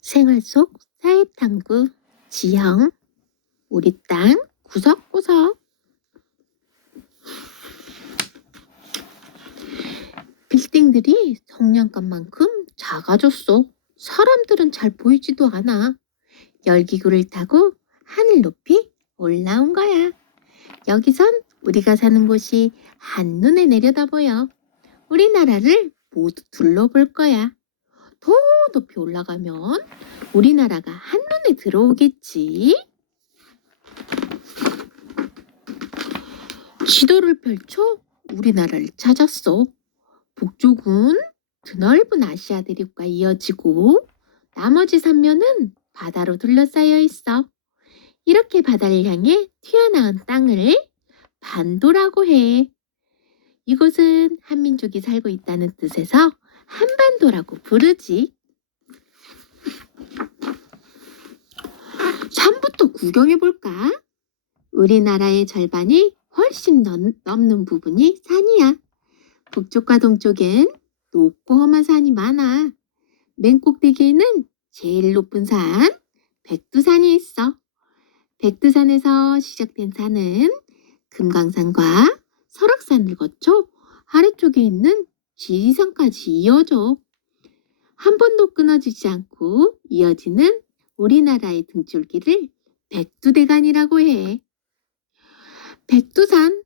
생활 속 사회탐구 지형 우리 땅 구석구석. 빌딩들이 성냥갑만큼 작아졌어. 사람들은 잘 보이지도 않아. 열기구를 타고 하늘 높이 올라온 거야. 여기선 우리가 사는 곳이 한눈에 내려다 보여. 우리나라를 모두 둘러볼 거야. 더 높이 올라가면 우리나라가 한눈에 들어오겠지. 지도를 펼쳐 우리나라를 찾았어. 북쪽은 드넓은 아시아 대륙과 이어지고 나머지 삼면은 바다로 둘러싸여 있어. 이렇게 바다를 향해 튀어나온 땅을 반도라고 해. 이곳은 한민족이 살고 있다는 뜻에서 한반도라고 부르지. 산부터 구경해볼까? 우리나라의 절반이 훨씬 넘는 부분이 산이야. 북쪽과 동쪽엔 높고 험한 산이 많아. 맨 꼭대기에는 제일 높은 산, 백두산이 있어. 백두산에서 시작된 산은 금강산과 설악산을 거쳐 아래쪽에 있는 지리산까지 이어져. 한 번도 끊어지지 않고 이어지는 우리나라의 등줄기를 백두대간이라고 해. 백두산,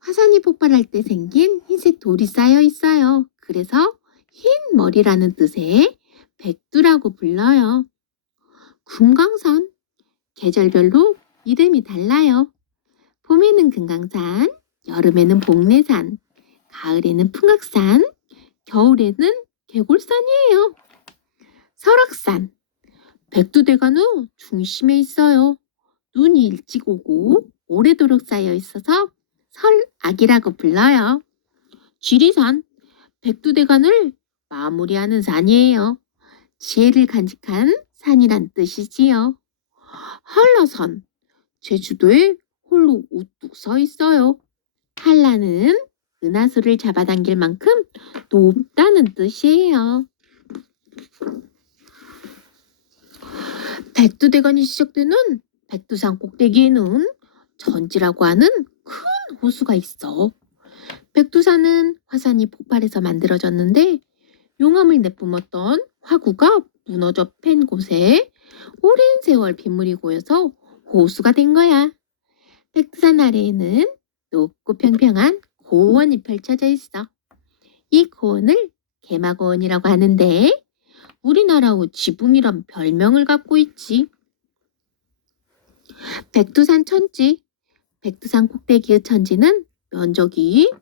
화산이 폭발할 때 생긴 흰색 돌이 쌓여 있어요. 그래서 흰 머리라는 뜻의 백두라고 불러요. 금강산, 계절별로 이름이 달라요. 봄에는 금강산, 여름에는 복례산, 가을에는 풍악산, 겨울에는 개골산이에요. 설악산, 백두대간 후 중심에 있어요. 눈이 일찍 오고 오래도록 쌓여 있어서 설악이라고 불러요. 지리산, 백두대간을 마무리하는 산이에요. 지혜를 간직한 산이란 뜻이지요. 한라산, 제주도에 홀로 우뚝 서 있어요. 한라는 은하수를 잡아당길 만큼 높다는 뜻이에요. 백두대간이 시작되는 백두산 꼭대기에는 전지라고 하는 큰 호수가 있어. 백두산은 화산이 폭발해서 만들어졌는데 용암을 내뿜었던 화구가 무너져 팬 곳에 오랜 세월 빗물이 고여서 호수가 된 거야. 백두산 아래에는 높고 평평한 고원이 펼쳐져 있어. 이 고원을 개마고원이라고 하는데 우리나라의 지붕이란 별명을 갖고 있지. 백두산 천지, 백두산 꼭대기의 천지는 면적이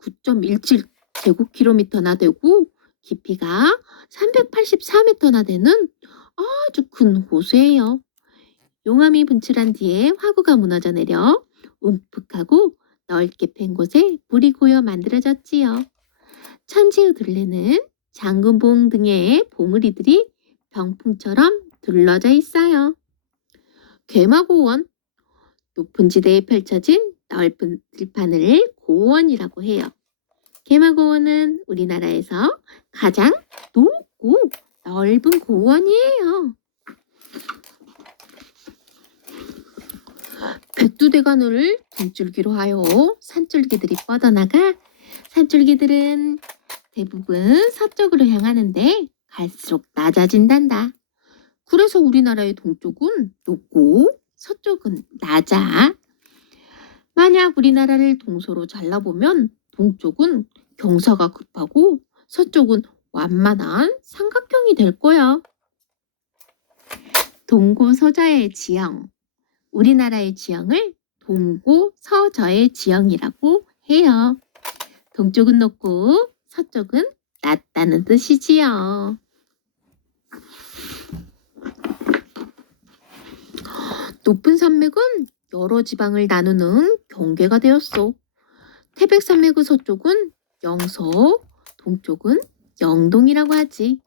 9.17제곱킬로미터나 되고 깊이가 384m나 되는 아주 큰 호수예요. 용암이 분출한 뒤에 화구가 무너져 내려 움푹하고 넓게 팬 곳에 물이 고여 만들어졌지요. 천지의 둘레는 장군봉 등의 봉우리들이 병풍처럼 둘러져 있어요. 괴마고원, 높은 지대에 펼쳐진 넓은 들판을 고원이라고 해요. 괴마고원은 우리나라에서 가장 높고 넓은 고원이에요. 백두대간을 등줄기로 하여 산줄기들이 뻗어나가 산줄기들은 대부분 서쪽으로 향하는데 갈수록 낮아진단다. 그래서 우리나라의 동쪽은 높고 서쪽은 낮아. 만약 우리나라를 동서로 잘라보면 동쪽은 경사가 급하고 서쪽은 완만한 삼각형이 될 거야. 동고서저의 지형. 우리나라의 지형을 동고서저의 지형이라고 해요. 동쪽은 높고 서쪽은 낮다는 뜻이지요. 높은 산맥은 여러 지방을 나누는 경계가 되었어. 태백산맥의 서쪽은 영서, 동쪽은 영동이라고 하지.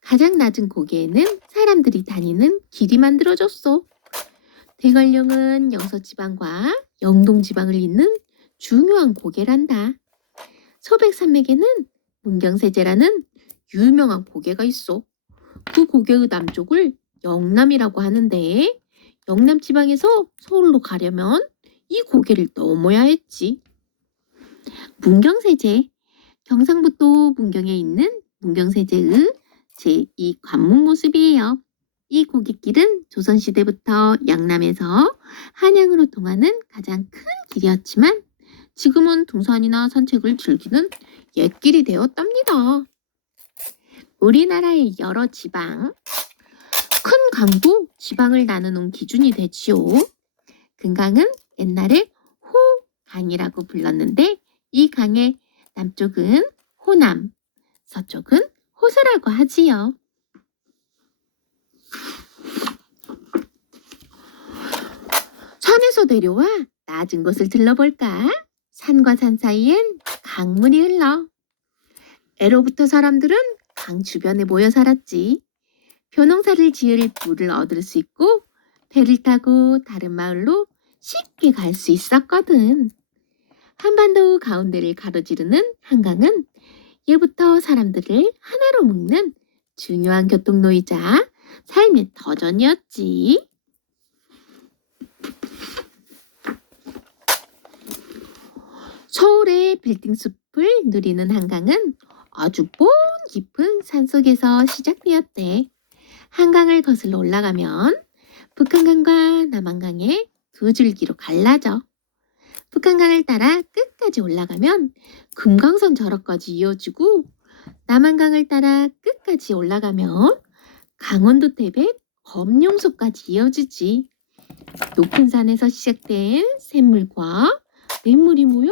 가장 낮은 고개에는 사람들이 다니는 길이 만들어졌어. 대관령은 영서지방과 영동지방을 잇는 중요한 고개란다. 소백산맥에는 문경세제라는 유명한 고개가 있어. 그 고개의 남쪽을 영남이라고 하는데 영남 지방에서 서울로 가려면 이 고개를 넘어야 했지. 문경세제, 경상북도 문경에 있는 문경세제의 제2 관문 모습이에요. 이 고갯길은 조선시대부터 양남에서 한양으로 통하는 가장 큰 길이었지만 지금은 등산이나 산책을 즐기는 옛길이 되었답니다. 우리나라의 여러 지방, 큰 강도 지방을 나누는 기준이 되지요. 금강은 옛날에 호강이라고 불렀는데 이 강의 남쪽은 호남, 서쪽은 호수라고 하지요. 산에서 내려와 낮은 곳을 들러볼까? 산과 산 사이엔 강물이 흘러. 애로부터 사람들은 강 주변에 모여 살았지. 벼농사를 지을 물을 얻을 수 있고 배를 타고 다른 마을로 쉽게 갈 수 있었거든. 한반도 가운데를 가로지르는 한강은 예부터 사람들을 하나로 묶는 중요한 교통로이자 삶의 터전이었지. 서울의 빌딩 숲을 누리는 한강은 아주 먼 깊은 산속에서 시작되었대. 한강을 거슬러 올라가면 북한강과 남한강의 두 줄기로 갈라져. 북한강을 따라 끝까지 올라가면 금강산 자락까지 이어지고 남한강을 따라 끝까지 올라가면 강원도 태백 검룡소까지 이어지지. 높은 산에서 시작된 샘물과 냇물이 모여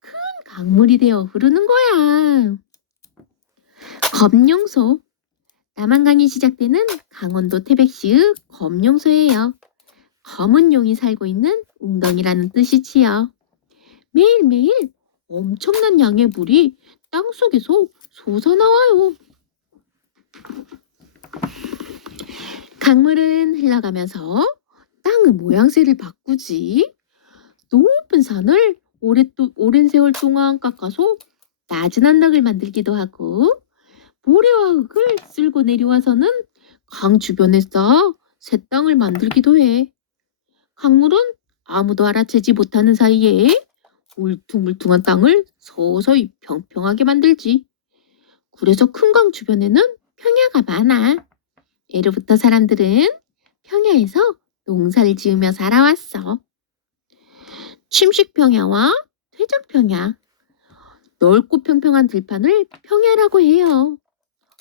큰 강물이 되어 흐르는 거야. 검룡소. 남한강이 시작되는 강원도 태백시의 검룡소예요. 검은 용이 살고 있는 웅덩이라는 뜻이지요. 매일매일 엄청난 양의 물이 땅속에서 솟아나와요. 강물은 흘러가면서 땅의 모양새를 바꾸지. 높은 산을 오랜 세월 동안 깎아서 낮은 언덕을 만들기도 하고 모래와 흙을 쓸고 내려와서는 강 주변에 쌓아 새 땅을 만들기도 해. 강물은 아무도 알아채지 못하는 사이에 울퉁불퉁한 땅을 서서히 평평하게 만들지. 그래서 큰 강 주변에는 평야가 많아. 예로부터 사람들은 평야에서 농사를 지으며 살아왔어. 침식평야와 퇴적평야. 넓고 평평한 들판을 평야라고 해요.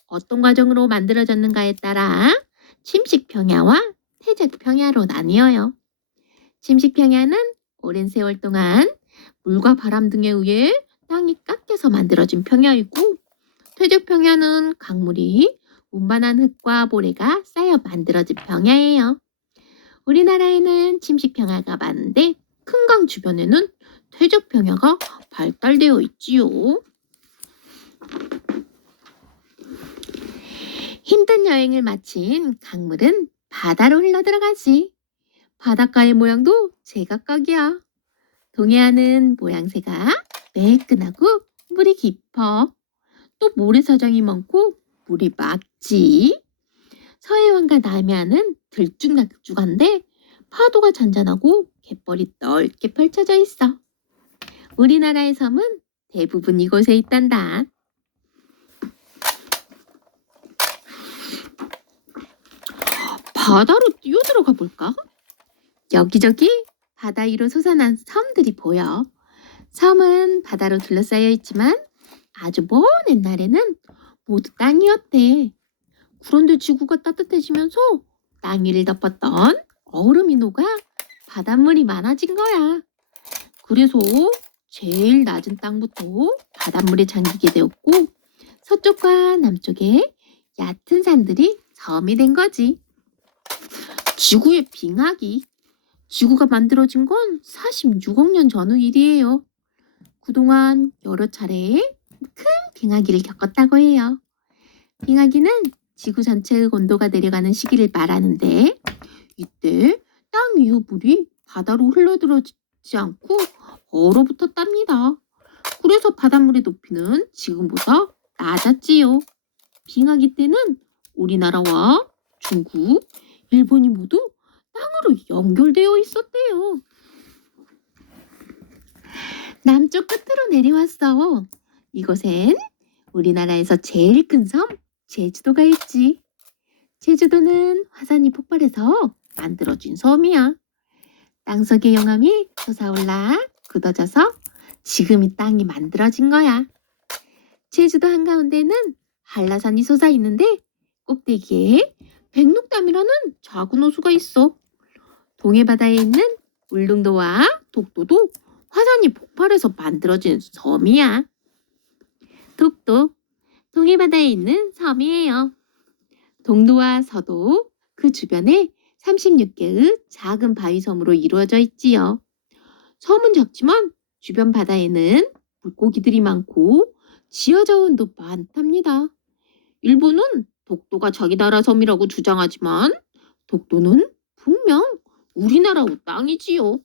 어떤 과정으로 만들어졌는가에 따라 침식평야와 퇴적평야로 나뉘어요. 침식평야는 오랜 세월 동안 물과 바람 등에 의해 땅이 깎여서 만들어진 평야이고 퇴적평야는 강물이 운반한 흙과 모래가 쌓여 만들어진 평야예요. 우리나라에는 침식평야가 많은데 큰 강 주변에는 퇴적평야가 발달되어 있지요. 힘든 여행을 마친 강물은 바다로 흘러들어가지. 바닷가의 모양도 제각각이야. 동해안은 모양새가 매끈하고 물이 깊어. 또 모래사장이 많고 물이 맑지. 서해안과 남해안은 들쭉날쭉한데 파도가 잔잔하고 갯벌이 넓게 펼쳐져 있어. 우리나라의 섬은 대부분 이곳에 있단다. 바다로 뛰어들어가 볼까? 여기저기 바다 위로 솟아난 섬들이 보여. 섬은 바다로 둘러싸여 있지만 아주 먼 옛날에는 모두 땅이었대. 그런데 지구가 따뜻해지면서 땅 위를 덮었던 얼음이 녹아 바닷물이 많아진 거야. 그래서 제일 낮은 땅부터 바닷물에 잠기게 되었고 서쪽과 남쪽에 얕은 산들이 섬이 된 거지. 지구의 빙하기. 지구가 만들어진 건 46억 년 전의 일이에요. 그동안 여러 차례 큰 빙하기를 겪었다고 해요. 빙하기는 지구 전체의 온도가 내려가는 시기를 말하는데 이때 땅 위의 물이 바다로 흘러들어지지 않고 얼어붙었답니다. 그래서 바닷물의 높이는 지금보다 낮았지요. 빙하기 때는 우리나라와 중국, 일본이 모두 땅으로 연결되어 있었대요. 남쪽 끝으로 내려왔어. 이곳엔 우리나라에서 제일 큰 섬, 제주도가 있지. 제주도는 화산이 폭발해서 만들어진 섬이야. 땅속의 용암이 솟아올라 굳어져서 지금 이 땅이 만들어진 거야. 제주도 한가운데는 한라산이 솟아 있는데 꼭대기에 백록담이라는 작은 호수가 있어. 동해바다에 있는 울릉도와 독도도 화산이 폭발해서 만들어진 섬이야. 독도, 동해바다에 있는 섬이에요. 동도와 서도, 그 주변에 36개의 작은 바위섬으로 이루어져 있지요. 섬은 작지만 주변 바다에는 물고기들이 많고 지하자원도 많답니다. 일본은 독도가 자기 나라 섬이라고 주장하지만 독도는 분명 우리나라 땅이지요.